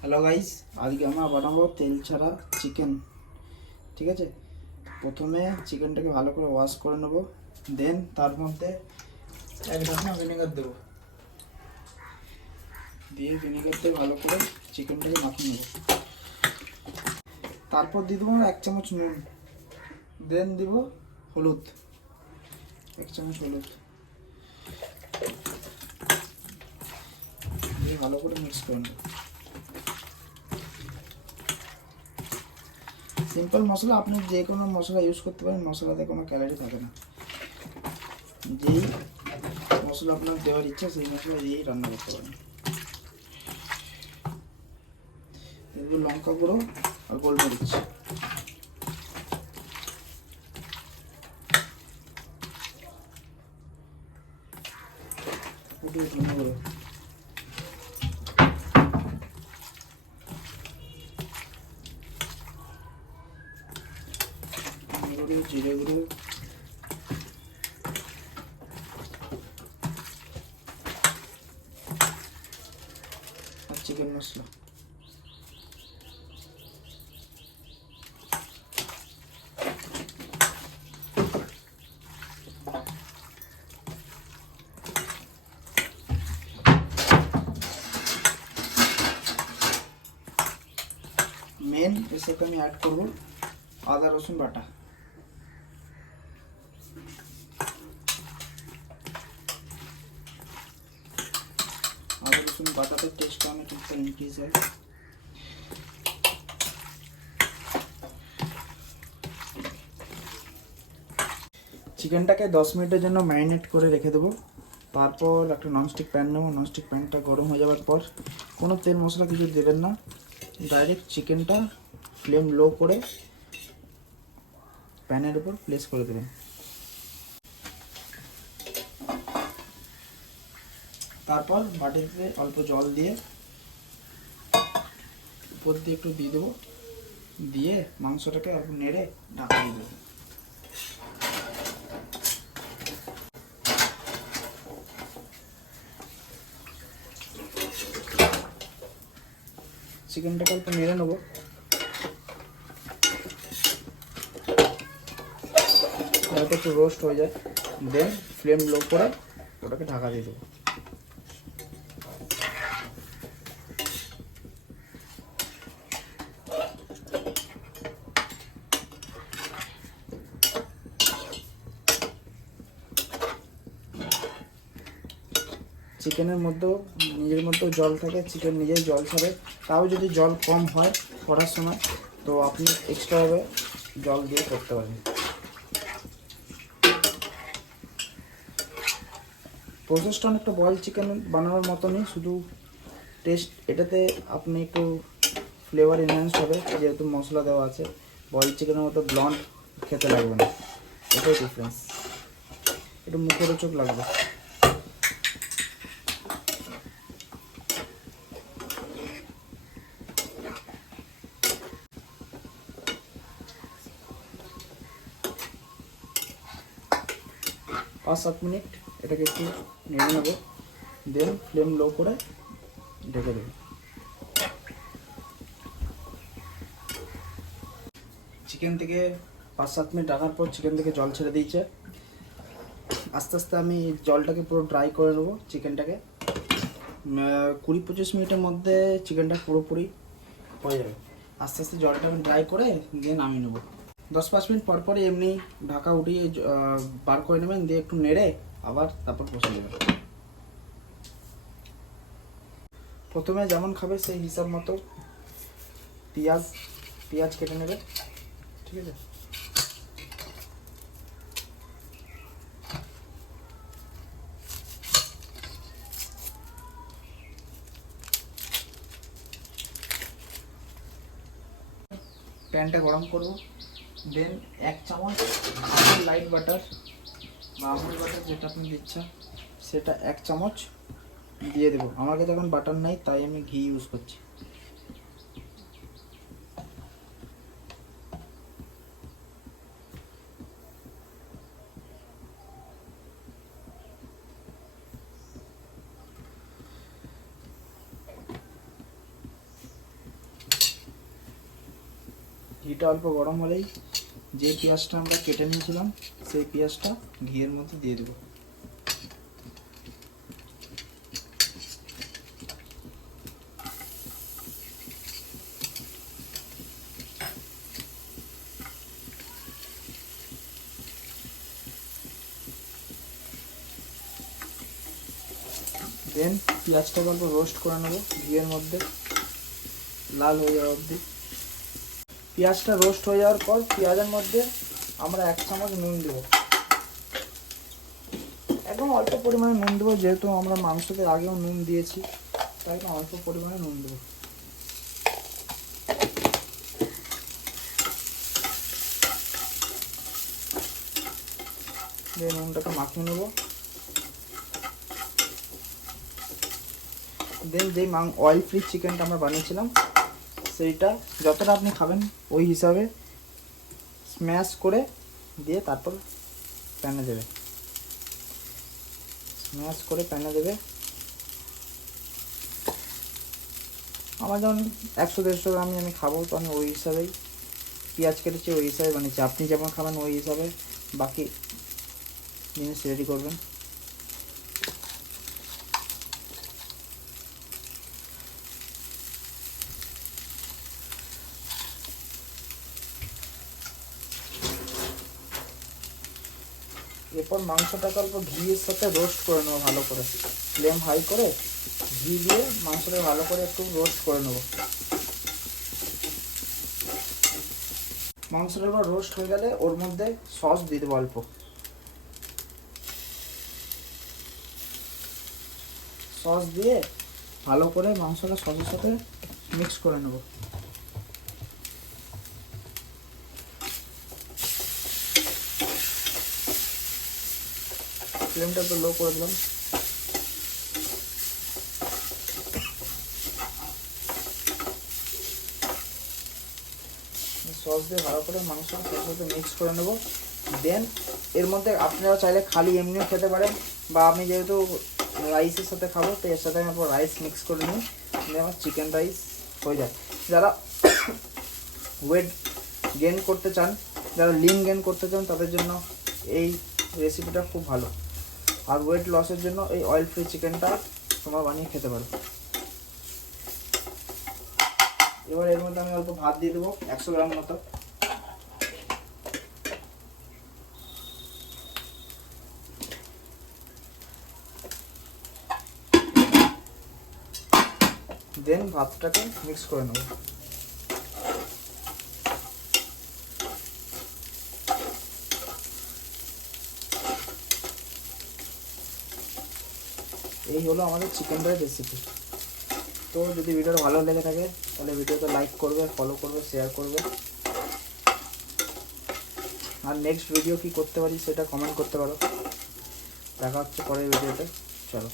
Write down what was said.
Hello guys, আজকে আমরা বানাবো তেল ছাড়া চিকেন। ঠিক আছে, প্রথমে চিকেনটাকে ভালো করে ওয়াশ করে নেব, দেন তার মধ্যে এক ঢাকনা ভিনেগার দেবো, দিয়ে ভিনেগার দিয়ে ভালো করে চিকেনটাকে মাখিয়ে নেব। তারপর দিয়ে দেবো 1 চামচ নুন, দেন দিব হলুদ, 1 চামচ হলুদ দিয়ে ভালো করে মিক্স করে নেব। সিম্পল মশলা, আপনি যে কোনো মশলা ইউজ করতে পারেন, মশলাতে কোনো ক্যালোরি থাকে না। যেই মশলা আপনার দেওয়ার ইচ্ছা সেই মশলা দিয়েই রান্না করতে পারেন। এগুলো লঙ্কা গুঁড়ো আর গোলমরিচ, ধনে গুঁড়ো, জিরে গুঁড়ো, আর চিকেন মশলা। মেন এর সাথে আমি অ্যাড করবো আদা রসুন বাটা। আদা রসুন বাটাতে টেস্টটা অনেকটা ইনক্রিজ হয়। চিকেনটাকে 10 মিনিটের জন্য ম্যারিনেট করে রেখে দেবো। তারপর একটা ননস্টিক প্যান নেবো, ননস্টিক প্যানটা গরম হয়ে যাওয়ার পর কোনো তেল মশলা কিছু দেবেন না, ডাইরেক্ট চিকেনটা ফ্লেম লো করে প্যানের উপর প্লেস করে দেবেন। তারপর বাটিতে অল্প জল দিয়ে উপর দিয়ে একটু দিয়ে দেবো, দিয়ে মাংসটাকে অল্প নেড়ে ঢাকা দিয়ে দেবো। চিকেনটাকে অল্প নেড়ে নেবো, যাতে একটু রোস্ট হয়ে যায়, দেন ফ্লেম লো করে ওটাকে ঢাকা দিয়ে দেবো। চিকেনের মধ্যেও নিজের মধ্যেও জল থাকে, চিকেন নিজেই জল ছাড়ে। তাও যদি জল কম হয় করার সময়, তো আপনি এক্সট্রাভাবে জল দিয়ে করতে পারেন। প্রসেসটা অনেকটা বয়েল চিকেন বানানোর মতনই, শুধু টেস্ট এটাতে আপনি একটু ফ্লেভার এনহ্যান্স হবে, যেহেতু মশলা দেওয়া আছে। বয়েল চিকেনের মতো ব্লন্ড খেতে লাগবে না, এটাই ডিফারেন্স, একটু মুখরোচক লাগবে। পাঁচ 7 মিনিট এটাকে একটু নেড়ে নেবো, দেন ফ্লেম লো করে ঢেকে দেবো। চিকেন থেকে 5-7 মিনিট রাখার পর চিকেন থেকে জল ছেড়ে দিয়েছে। আস্তে আস্তে আমি জলটাকে পুরো ড্রাই করে নেবো চিকেনটাকে। 20-25 মিনিটের মধ্যে চিকেনটা পুরোপুরি হয়ে যাবে। আস্তে আস্তে জলটা আমি ড্রাই করে দিয়ে নামিয়ে নেবো। 10-5 মিনিট পর পরই এমনি ঢাকা উঠিয়ে বার করে নেবেন, দিয়ে একটু নেড়ে আবার তারপর বসে দেবেন। প্রথমে যেমন খাবে সেই হিসাব মতো পেঁয়াজ কেটে নেবে, ঠিক আছে। প্যানটা গরম করব, দেন 1 চামচ লাইট বাটার বা আমুল বাটার, যেটা আপনি দিচ্ছেন সেটা 1 চামচ দিয়ে দেবো। আমার কাছে এখন বাটার নাই, তাই আমি ঘি ইউজ করছি। ঘিটা অল্প গরম হলেই যে পেঁয়াজটা আমরা কেটে নিয়েছিলাম সেই পেঁয়াজটা ঘিয়ের মধ্যে দিয়ে দেবো। দেন পেঁয়াজটাকে অল্প রোস্ট করে নেবো ঘিয়ের মধ্যে, লাল হয়ে যাওয়া অবধি। পেঁয়াজটা রোস্ট হয়ে যাওয়ার পর পেঁয়াজের মধ্যে আমরা 1 চামচ নুন দেবো, একদম অল্প পরিমাণে নুন দেবো, যেহেতু আমরা মাংসতে আগেও নুন দিয়েছি তাই অল্প পরিমাণে নুন দেবো। দিয়ে নুনটাকে মাখিয়ে নেবো। দেন যেই অয়েল ফ্রি চিকেনটা আমরা বানিয়েছিলাম সেইটা যতটা আপনি খাবেন ওই হিসাবে স্ম্যাশ করে দিয়ে তারপর প্যানে দেবে, স্ম্যাশ করে প্যানে দেবে। আমার যেমন 100-150 গ্রাম আমি খাবো, তো আমি ওই হিসাবেই পেঁয়াজ কেটেছি, ওই হিসাবে বানিয়েছি। আপনি যেমন খাবেন ওই হিসাবে বাকি জিনিস রেডি করবেন। এরপর মাংসটাকে অল্প ঘিয়ের সাথে রোস্ট করে নেবো ভালো করে, ফ্লেম হাই করে ঘি দিয়ে মাংসটা ভালো করে একটু রোস্ট করে নেবো। মাংসটা এবার রোস্ট হয়ে গেলে ওর মধ্যে সস দিয়ে দেবো অল্প, সস দিয়ে ভালো করে মাংসটা সসের সাথে মিক্স করে নেব। ফ্লেমটা একটু লো করে দিলাম। সস দিয়ে ভালো করে মাংসটা সসের সাথে মিক্স করে নেব। দেন এর মধ্যে আপনারা চাইলে খালি এমনিও খেতে পারেন, বা আমি যেহেতু রাইসের সাথে খাবো তো এর সাথে আমি রাইস মিক্স করে নিই, আমার চিকেন রাইস হয়ে যায়। যারা ওয়েট গেন করতে চান, যারা লিন গেন করতে চান তাদের জন্য এই রেসিপিটা খুব ভালো, আর ওয়েট লসের জন্য এই অয়েল ফ্রি চিকেনটা তোমরা বানিয়ে খেতে পারো। এবার এর মধ্যে আমি অল্প ভাত দিয়ে দেবো 100 গ্রাম মতো। দেন ভাতটাকে মিক্স করে নেব। এই হলো আমাদের চিকেন ড্রাই রেসিপি। তো যদি ভিডিওটা ভালো লেগে থাকে তাহলে ভিডিওতে লাইক করবে, ফলো করবে, শেয়ার করবে, আর নেক্সট ভিডিও কি করতে পারি সেটা কমেন্ট করতে পারো। দেখা হচ্ছে পরের ভিডিওতে, চলো।